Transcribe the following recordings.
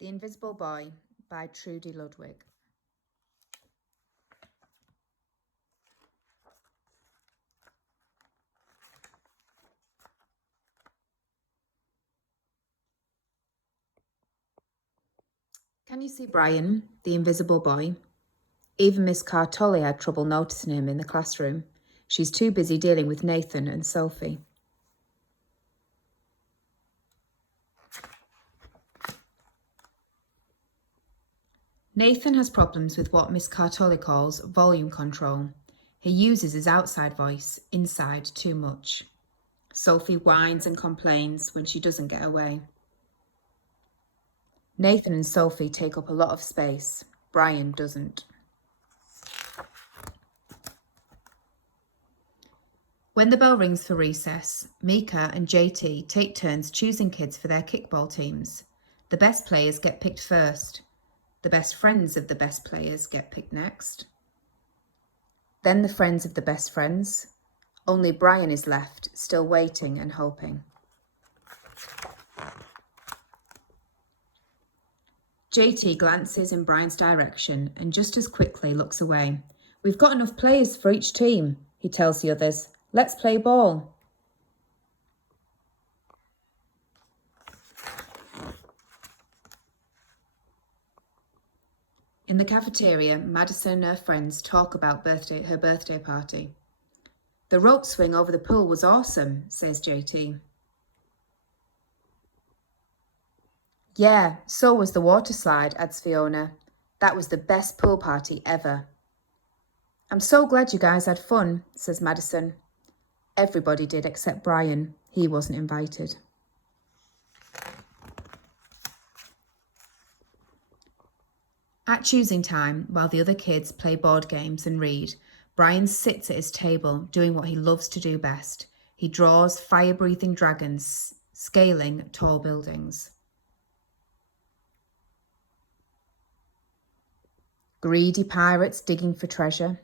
The Invisible Boy by Trudy Ludwig. Can you see Brian, the invisible boy? Even Miss Cartoli had trouble noticing him in the classroom. She's too busy dealing with Nathan and Sophie. Nathan has problems with what Miss Cartoli calls volume control. He uses his outside voice, inside, too much. Sophie whines and complains when she doesn't get away. Nathan and Sophie take up a lot of space. Brian doesn't. When the bell rings for recess, Mika and JT take turns choosing kids for their kickball teams. The best players get picked first. The best friends of the best players get picked next. Then the friends of the best friends. Only Brian is left, still waiting and hoping. JT glances in Brian's direction and just as quickly looks away. We've got enough players for each team, he tells the others. Let's play ball. In the cafeteria, Madison and her friends talk about her birthday party. The rope swing over the pool was awesome, says JT. Yeah, so was the water slide, adds Fiona. That was the best pool party ever. I'm so glad you guys had fun, says Madison. Everybody did except Brian. He wasn't invited. At choosing time, while the other kids play board games and read, Brian sits at his table doing what he loves to do best. He draws fire-breathing dragons, scaling tall buildings. Greedy pirates digging for treasure.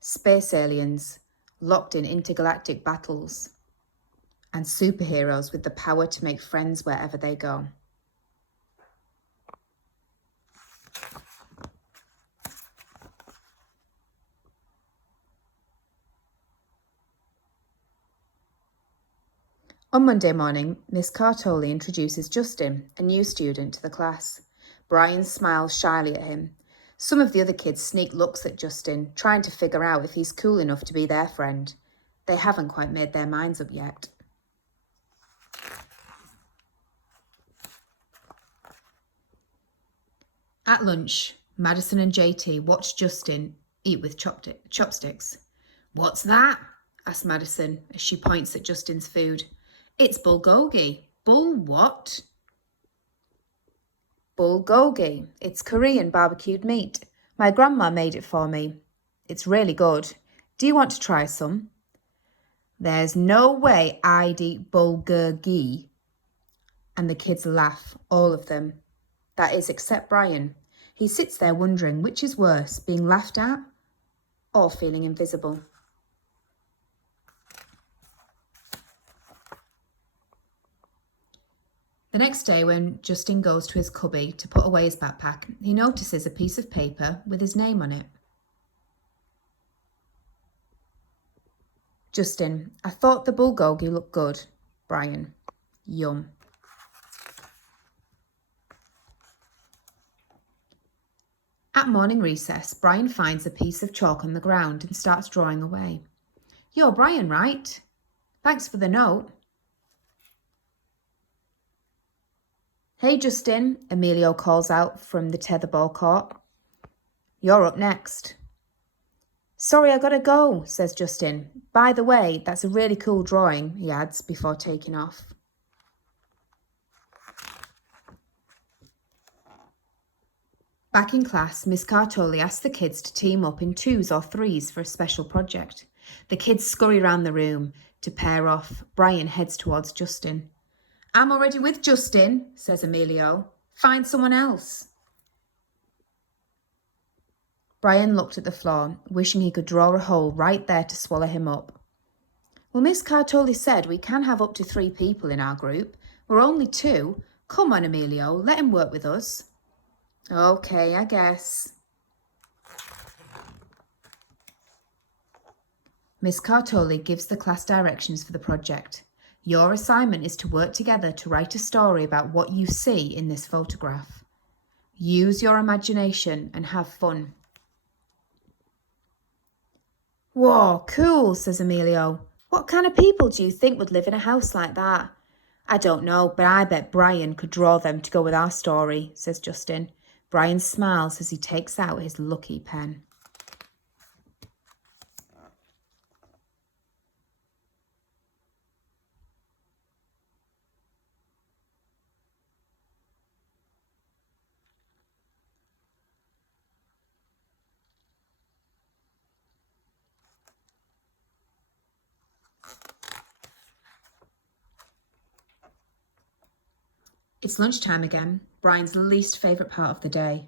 Space aliens locked in intergalactic battles. And superheroes with the power to make friends wherever they go. On Monday morning, Miss Cartoli introduces Justin, a new student, to the class. Brian smiles shyly at him. Some of the other kids sneak looks at Justin, trying to figure out if he's cool enough to be their friend. They haven't quite made their minds up yet. At lunch, Madison and JT watch Justin eat with chopsticks. What's that? asks Madison as she points at Justin's food. It's bulgogi. Bull what? Bulgogi. It's Korean barbecued meat. My grandma made it for me. It's really good. Do you want to try some? There's no way I'd eat bulgogi. And the kids laugh, all of them. That is, except Brian. He sits there wondering which is worse, being laughed at or feeling invisible. The next day, when Justin goes to his cubby to put away his backpack, he notices a piece of paper with his name on it. Justin, I thought the bulgogi looked good. Brian, yum. At morning recess, Brian finds a piece of chalk on the ground and starts drawing away. You're Brian, right? Thanks for the note. Hey, Justin, Emilio calls out from the tetherball court. You're up next. Sorry, I gotta go, says Justin. By the way, that's a really cool drawing, he adds before taking off. Back in class, Miss Cartoli asks the kids to team up in 2s or 3s for a special project. The kids scurry around the room to pair off. Brian heads towards Justin. I'm already with Justin, says Emilio. Find someone else. Brian looked at the floor, wishing he could draw a hole right there to swallow him up. Well, Miss Cartoli said we can have up to 3 people in our group. We're only 2. Come on, Emilio, let him work with us. Okay, I guess. Miss Cartoli gives the class directions for the project. Your assignment is to work together to write a story about what you see in this photograph. Use your imagination and have fun. Whoa, cool, says Emilio. What kind of people do you think would live in a house like that? I don't know, but I bet Brian could draw them to go with our story, says Justin. Brian smiles as he takes out his lucky pen. It's lunchtime again, Brian's least favourite part of the day.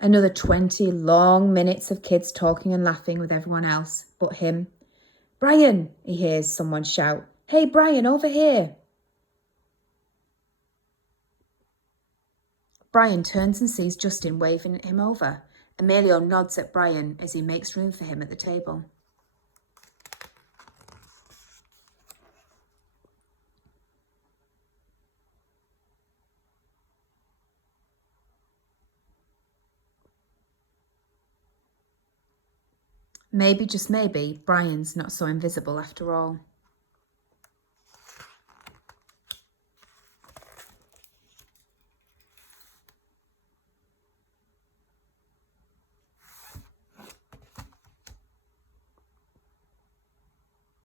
Another 20 long minutes of kids talking and laughing with everyone else but him. Brian, he hears someone shout. Hey, Brian, over here. Brian turns and sees Justin waving him over. Emilio nods at Brian as he makes room for him at the table. Maybe, just maybe, Brian's not so invisible after all.